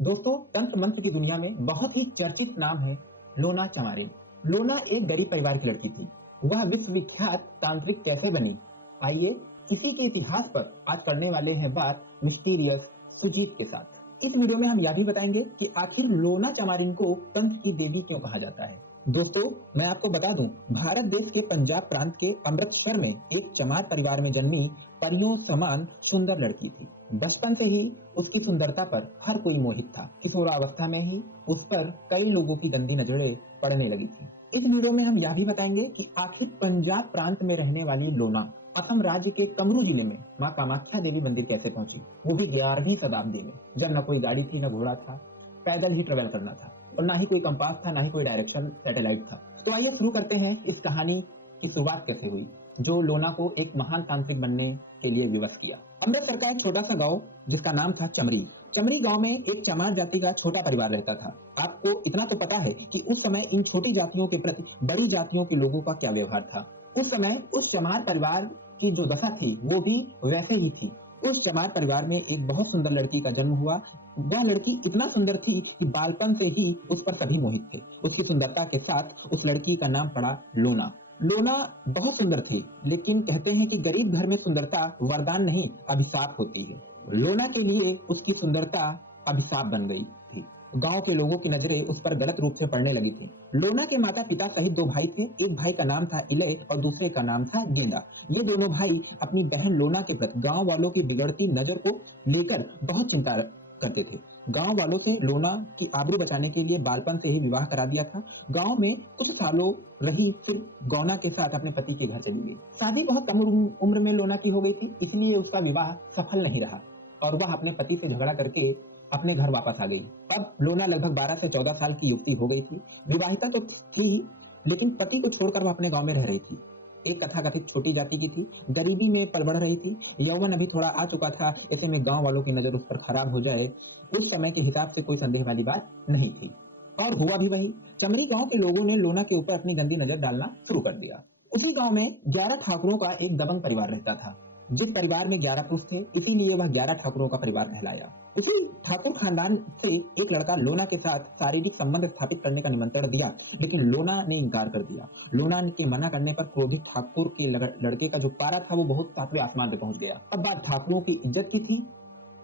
दोस्तों, तंत्र मंत्र की दुनिया में बहुत ही चर्चित नाम है लोना चमारिन। लोना एक गरीब परिवार की लड़की थी। वह विश्वविख्यात तांत्रिक कैसे बनी? आइए इसी के इतिहास पर आज करने वाले हैं बात मिस्टीरियस सुजीत के साथ। इस वीडियो में हम यह भी बताएंगे कि आखिर लोना चमारिन को तंत्र की देवी क्यों कहा जाता है। दोस्तों, मैं आपको बता दूं, भारत देश के पंजाब प्रांत के अमृतसर में एक चमार परिवार में जन्मी परियों समान सुंदर लड़की थी। बचपन से ही उसकी सुंदरता पर हर कोई मोहित था। किशोरावस्था में ही उस पर कई लोगों की गंदी नजरें पड़ने लगी थी। इस वीडियो में हम यह भी बताएंगे कि आखिर पंजाब प्रांत में रहने वाली लोना असम राज्य के कमरू जिले में माँ कामाख्या देवी मंदिर कैसे पहुंची, वो भी 11वीं शताब्दी में, जब न कोई गाड़ी थी, न घोड़ा था, पैदल ही ट्रेवल करना था और ना ही कोई कंपास था, ना ही कोई डायरेक्शन सैटेलाइट था। तो आइए शुरू करते हैं इस कहानी की शुरुआत कैसे हुई जो लोना को एक महान तांत्रिक बनने के लिए विवश किया। अमृतसर का एक छोटा सा गांव जिसका नाम था चमरी। चमरी गांव में एक चमार जाति का छोटा परिवार रहता था। आपको इतना तो पता है कि उस समय इन छोटी जातियों के प्रति बड़ी जातियों के लोगों का क्या व्यवहार था। उस समय उस चमार परिवार की जो दशा थी वो भी वैसे ही थी। उस चमार परिवार में एक बहुत सुंदर लड़की का जन्म हुआ। वह लड़की इतना सुंदर थी कि बालपन से ही उस पर सभी मोहित थे। उसकी सुंदरता के साथ उस लड़की का नाम पड़ा लोना। लोना बहुत सुंदर थी, लेकिन कहते हैं कि गरीब घर में सुंदरता वरदान नहीं, अभिशाप होती है। लोना के लिए उसकी सुंदरता अभिशाप बन गई थी। गांव के लोगों की नजरें उस पर गलत रूप से पड़ने लगी थी। लोना के माता पिता सहित 2 भाई थे। एक भाई का नाम था इले और दूसरे का नाम था गेंदा। ये दोनों भाई अपनी बहन लोना के प्रति गांव वालों की बिगड़ती नजर को लेकर बहुत चिंता करते थे। गांव वालों से लोना की आबरू बचाने के लिए बालपन से ही विवाह करा दिया था। गांव में कुछ सालों रही, फिर गौना के साथ अपने पति के घर चली गई। शादी बहुत कम उम्र में लोना की हो गई थी, इसलिए उसका विवाह सफल नहीं रहा और वह अपने पति से झगड़ा करके अपने घर वापस आ गई। अब लोना लगभग 12 से 14 साल की युवती हो गई थी। विवाहिता तो थी, लेकिन पति को छोड़कर वह अपने गांव में रह रही थी। एक तथाकथित छोटी जाति की थी, गरीबी में पल बढ़ रही थी, यौवन अभी थोड़ा आ चुका था। ऐसे में गांव वालों की नजर उस पर खराब हो जाए, उस समय के हिसाब से कोई संदेह वाली बात नहीं थी। और हुआ भी वही। चमरी गांव के लोगों ने लोना के ऊपर अपनी गंदी नजर डालना शुरू कर दिया। उसी गांव में 11 ठाकुरों का एक दबंग परिवार रहता था। जिस परिवार में 11 पुरुष थे, इसीलिए वह 11 ठाकुरों का परिवार कहलाया। उसी ठाकुर खानदान से एक लड़का लोना के साथ शारीरिक संबंध स्थापित करने का निमंत्रण दिया, लेकिन लोना ने इनकार कर दिया। लोना के मना करने पर क्रोधित ठाकुर के लड़के का जो पारा था वो बहुत 7वें आसमान पे पहुंच गया। अब बात ठाकुरों की इज्जत की थी,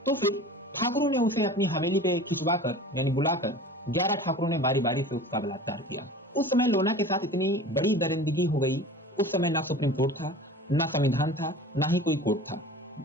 तो फिर ठाकुरों ने उसे अपनी हवेली पे खिंचवाकर यानी बुलाकर 11 ठाकुरों ने बारी बारी से उसका बलात्कार किया। उस समय लोना के साथ इतनी बड़ी दरिंदगी हो गई। उस समय ना सुप्रीम कोर्ट था, ना संविधान था, ना ही कोई कोर्ट था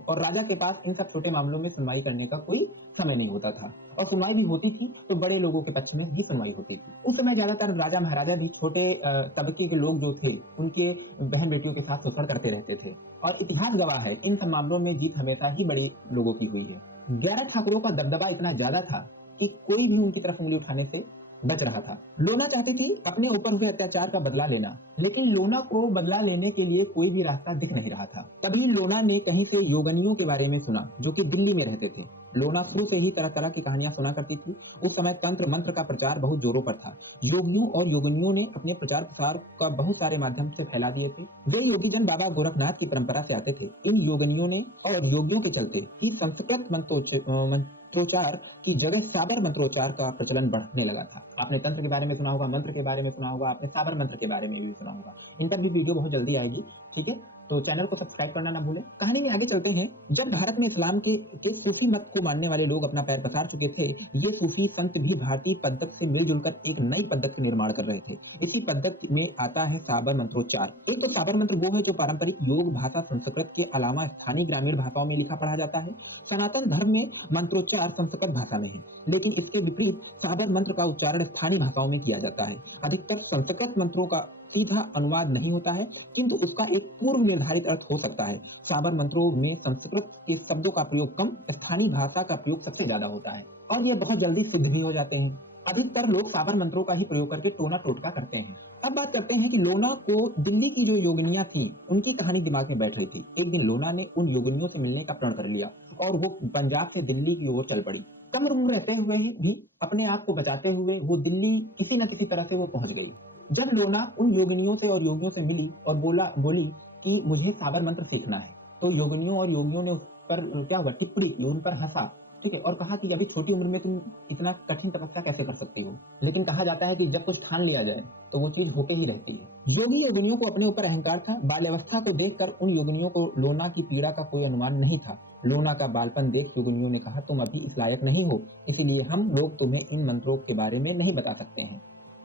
और राजा के पास इन सब छोटे मामलों में सुनवाई करने का कोई समय नहीं होता था। और सुनवाई भी होती थी तो बड़े लोगों के पक्ष में ही सुनवाई होती थी। उस समय ज्यादातर राजा महाराजा भी छोटे तबके के लोग जो थे उनके बहन बेटियों के साथ शोषण करते रहते थे और इतिहास गवाह है इन सब मामलों में जीत हमेशा ही बड़े लोगों की हुई है। 11 ठाकुरों का दबदबा इतना ज्यादा था कि कोई भी उनकी तरफ उंगली उठाने से बच रहा था। लोना चाहती थी अपने ऊपर हुए अत्याचार का बदला लेना, लेकिन लोना को बदला लेने के लिए कोई भी रास्ता दिख नहीं रहा था। तभी लोना ने कहीं से योगनियों के बारे में सुना जो कि दिल्ली में रहते थे। लोना शुरू से ही तरह तरह की कहानियां सुना करती थी। उस समय तंत्र मंत्र का प्रचार बहुत जोरों पर था। योगियों और योगिनियों ने अपने प्रचार प्रसार का बहुत सारे माध्यम से फैला दिए थे। वे योगीजन बाबा गोरखनाथ की परंपरा से आते थे। इन योगिनियों ने और योगियों के चलते ही संस्कृत मंत्रोच्चार की जगह साबर मंत्रोच्चार का प्रचलन बढ़ने लगा था। आपने तंत्र के बारे में सुना होगा, मंत्र के बारे में सुना होगा, आपने साबर मंत्र के बारे में भी सुना होगा। इन पर भी वीडियो बहुत जल्दी आएगी, ठीक है? तो चैनल को सब्सक्राइब करना ना भूलें। कहानी में आगे चलते हैं। जब भारत में इस्लाम के सूफी मत को मानने वाले लोग अपना पैर पसार चुके थे, ये सूफी संत भी भारतीय पद्धति से मिलजुल कर एक नई पद्धति का निर्माण कर रहे थे। इसी पद्धति में आता है साबर मंत्रोच्चार। एक तो साबर मंत्र वो है जो पारंपरिक योग भाषा संस्कृत के अलावा स्थानीय ग्रामीण भाषाओं में लिखा पढ़ा जाता है। सनातन धर्म में मंत्रोच्चार संस्कृत भाषा में है, लेकिन इसके विपरीत साबर मंत्र का उच्चारण स्थानीय भाषाओं में किया जाता है। अधिकतर संस्कृत मंत्रों का सीधा अनुवाद नहीं होता है, किंतु उसका एक पूर्व निर्धारित अर्थ हो सकता है। साबर मंत्रों में संस्कृत के शब्दों का प्रयोग कम, स्थानीय भाषा का प्रयोग सबसे ज्यादा होता है और ये बहुत जल्दी सिद्ध भी हो जाते हैं। अधिकतर लोग साबर मंत्रों का ही प्रयोग करके टोना टोटका करते हैं। अब बात करते हैं कि लोना को दिल्ली की जो योगिनियां थी उनकी कहानी दिमाग में बैठ रही थी। एक दिन लोना ने उन योगिनियों से मिलने का प्रण कर लिया और वो पंजाब से दिल्ली की ओर चल पड़ी। कम उम्र रहते हुए भी अपने आप को बचाते हुए वो दिल्ली किसी न किसी तरह से वो पहुंच गई। जब लोना उन योगिनियों से और योगियों से मिली और बोली कि मुझे साबर मंत्र सीखना है, तो योगिनियों और योगियों ने उस पर क्या हुआ, टिप्पणी की, उन पर हंसा ठीक है, और कहा कि अभी छोटी उम्र में तुम इतना कठिन तपस्या कैसे कर सकती हो। लेकिन कहा जाता है कि जब कुछ ठान लिया जाए तो वो चीज होके ही रहती है। योगी योगिनियों को अपने ऊपर अहंकार था। बाल्यावस्था को देखकर उन योगिनियों को लोना की पीड़ा का कोई अनुमान नहीं था। लोना का बालपन देख योगिनियों ने कहा, तुम अभी इस लायक नहीं हो, इसीलिए हम लोग तुम्हें इन मंत्रों के बारे में नहीं बता सकते हैं।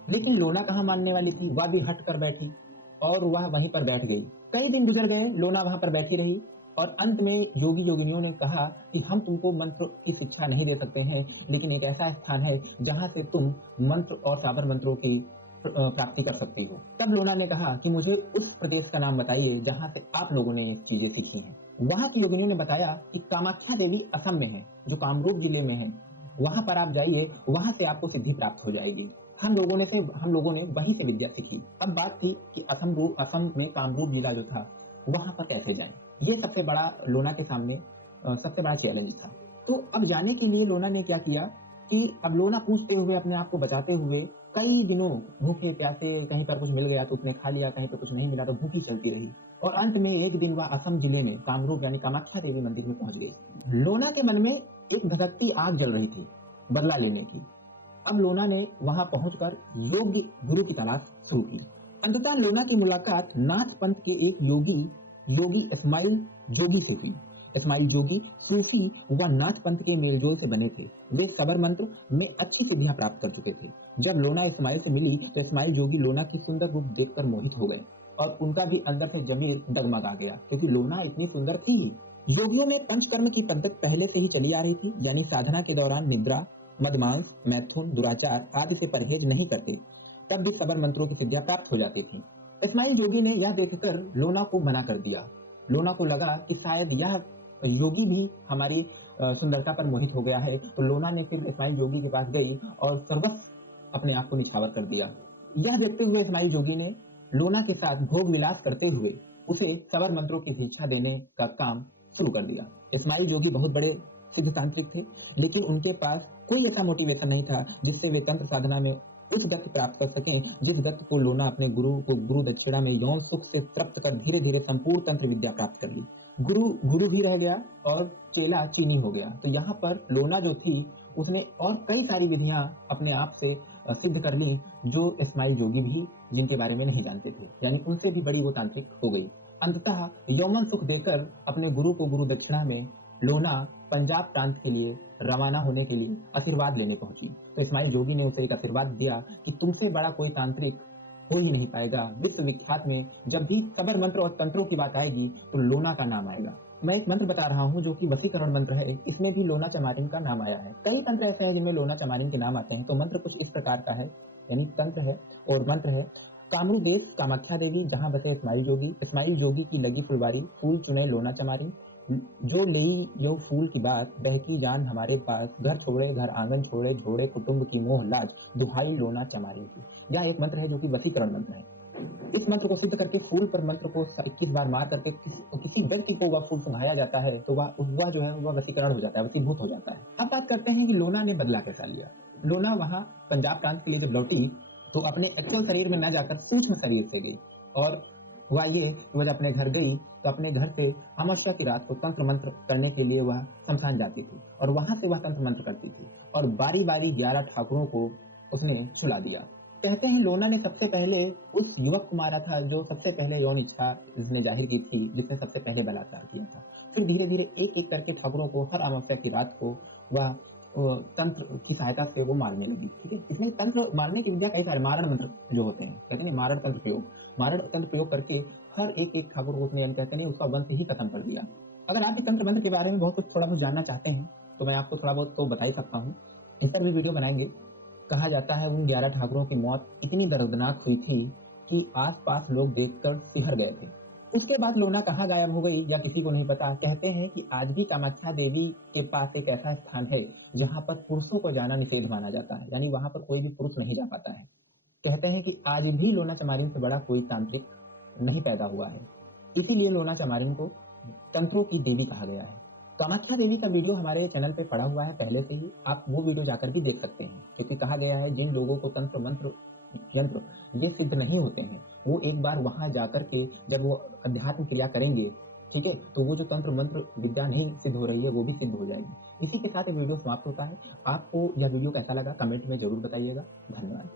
लेकिन लोना कहाँ मानने वाली थी, वह भी हट कर बैठी और वह वहीं पर बैठ गई। कई दिन गुजर गए, लोना वहां पर बैठी रही और अंत में योगी योगिनियों ने कहा कि हम तुमको मंत्र की शिक्षा नहीं दे सकते हैं, लेकिन एक ऐसा स्थान है जहां से तुम मंत्र और साबर मंत्रों की प्राप्ति कर सकती हो। तब लोना ने कहा कि मुझे उस प्रदेश का नाम बताइए जहां से आप लोगों ने ये चीजें सीखी हैं। वहां की योगिनियों ने बताया कि कामाख्या देवी असम में है, जो कामरूप जिले में है। वहां पर आप जाइए, वहां से आपको सिद्धि प्राप्त हो जाएगी। हम लोगों ने वहीं से विद्या सीखी। अब बात थी कि असम में कामरूप जिला जो था, वहां पर कैसे जाएं। ये सबसे बड़ा लोना के सामने सबसे बड़ा चैलेंज था। तो अब जाने के लिए लोना ने क्या किया कि अब लोना पूछते हुए, अपने आप को बचाते हुए, कई दिनों भूखे प्यासे, कहीं पर कुछ मिल गया तो उसने खा लिया, कहीं पर कुछ नहीं मिला तो भूखी चलती रही। और अंत में एक दिन वह असम जिले में कामरूप यानी कामाख्या देवी मंदिर में पहुंच गई। लोना के मन में एक धधकती आग जल रही थी बदला लेने की। अब लोना ने वहां पहुंचकर योग्य गुरु की तलाश शुरू की। अंततः लोना की मुलाकात नाथ पंथ के एक योगी इस्माइल जोगी से हुई। इस्माइल जोगी सूफी व नाथ पंथ के मेलजोल से बने थे। वे सबर मंत्र में अच्छी सिद्धियां प्राप्त कर चुके थे। जब लोना इस्माइल से मिली तो इस्माइल जोगी लोना की सुंदर रूप देखकर मोहित हो गए और उनका भी अंदर से जमीर डगमगा गया, क्योंकि लोना इतनी सुंदर थी ही। योगियों में पंचकर्म की पद्धति पहले से ही चली आ रही थी, यानी साधना के दौरान निद्रा, मदमांस, मैथुन, दुराचार आदि से परहेज नहीं करते, तब भी सबर मंत्रों की सिद्धियां प्राप्त हो जाती थी। इस्माइल जोगी ने यह देखकर लोना को मना कर दिया। लोना को लगा कि शायद यह योगी भी हमारी सुंदरता पर मोहित हो गया है। तो लोना ने फिर इस्माइल जोगी के पास गई और सर्वस्व अपने आप को निछावर कर दिया। यह देखते हुए इस्माइल जोगी ने लोना के साथ भोग विलास करते हुए उसे सबर मंत्रों की शिक्षा देने का काम शुरू कर दिया। इस्माइल जोगी बहुत बड़े सिद्ध तांत्रिक थे, लेकिन उनके पास कोई ऐसा मोटिवेशन नहीं था जिससे वे तंत्र साधना में उस गति प्राप्त कर सकें जिस गति को लोना अपने गुरु दक्षिणा में यौन सुख से तृप्त कर धीरे धीरे संपूर्ण तंत्र विद्या प्राप्त कर ली। गुरु भी रह गया और चेला चीनी हो गया। तो यहाँ पर लोना जो थी उसने और कई सारी विधियां अपने आप से सिद्ध कर ली, जो इस्माइल जोगी भी जिनके बारे में नहीं जानते थे, यानी उनसे भी बड़ी वो तांत्रिक हो गई। अंततः यौवन सुख देकर अपने गुरु को गुरु दक्षिणा में लोना पंजाब प्रांत के लिए रवाना होने के लिए आशीर्वाद लेने पहुंची। तो इस्माइल जोगी ने उसे एक आशीर्वाद दिया कि तुमसे बड़ा कोई तांत्रिक हो ही नहीं पाएगा। विश्व विख्यात में जब भी सबर मंत्र और तंत्रों की बात आएगी तो लोना का नाम आएगा। मैं एक मंत्र बता रहा हूँ जो कि वशीकरण मंत्र है, इसमें भी लोना चमारिन का नाम आया है। कई तंत्र ऐसे हैं जिनमें लोना चमारिन के नाम आते हैं। तो मंत्र कुछ इस प्रकार का है, यानी तंत्र है और मंत्र है। कामरू देश कामाख्या देवी जहाँ बसे इस्माइल जोगी की लगी फुलवारी, फूल चुने लोना चमारिन, जो लेई यो फूल की बात, बहकी जान हमारे पास, घर छोड़े घर आंगन छोड़े, जोड़े कुटुंब की मोह लाज, दुहाई लोना चमारी की। यह एक मंत्र है जो कि वशीकरण मंत्र है। इस मंत्र को सिद्ध करके फूल पर मंत्र को 21 बार मार करके किसी व्यक्ति को वह फूल सुंघाया जाता है तो वह जो है वह वशीकरण हो जाता है, वशीभूत हो जाता है। अब बात करते हैं कि लोना ने बदला कैसा लिया। लोना वहां पंजाब प्रांत के लिए जब लौटी तो अपने एक्चुअल शरीर में न जाकर सूक्ष्म शरीर से गई और हुआ ये कि वह जब अपने घर गई तो अपने घर से अमावस्या की रात को तंत्र मंत्र करने के लिए वह शमशान जाती थी और वहां से वह तंत्र मंत्र करती थी और बारी बारी 11 ठाकुरों को उसने सुला दिया। कहते हैं लोना ने सबसे पहले उस युवक को मारा था जो सबसे पहले यौन इच्छा जिसने जाहिर की थी, जिसने सबसे पहले बलात्कार किया था। फिर धीरे धीरे एक एक करके ठाकुरों को हर अमावस्या की रात को वह तंत्र की सहायता से वो मारने लगी। ठीक है, इसमें तंत्र मारने की विद्या कई सारे मारण मंत्र जो होते हैं, कहते हैं मारण तंत्र प्रयोग करके हर एक ठाकुर को उसने, कहते हैं उसका वंश ही खत्म कर दिया। अगर आप इस तंत्र मंत्र के बारे में बहुत कुछ थोड़ा बहुत जानना चाहते हैं तो मैं आपको थोड़ा बहुत तो बता ही सकता हूँ, इस पर भी वीडियो बनाएंगे। कहा जाता है उन 11 ठाकुरों की मौत इतनी दर्दनाक हुई थी कि आसपास लोग देखकर सिहर गए थे। उसके बाद लोना कहाँ गायब हो गई या किसी को नहीं पता। कहते हैं कि आज भी कामाख्या देवी के पास एक ऐसा स्थान है जहाँ पर पुरुषों को जाना निषेध माना जाता है, यानी वहां पर कोई भी पुरुष नहीं जा पाता है। कहते हैं कि आज भी लोना चमारिन से बड़ा कोई तांत्रिक नहीं पैदा हुआ है, इसीलिए लोना चमारिन को तंत्रों की देवी कहा गया है। कामाख्या देवी का वीडियो हमारे चैनल पे पड़ा हुआ है पहले से ही, आप वो वीडियो जाकर भी देख सकते हैं, क्योंकि कहा गया है जिन लोगों को तंत्र मंत्र यंत्र ये सिद्ध नहीं होते हैं वो एक बार वहां जाकर के जब वो अध्यात्म क्रिया करेंगे, ठीक है, तो वो जो तंत्र मंत्र विद्या नहीं सिद्ध हो रही है वो भी सिद्ध हो जाएगी। इसी के साथ ये वीडियो समाप्त होता है। आपको यह वीडियो कैसा लगा कमेंट में ज़रूर बताइएगा। धन्यवाद।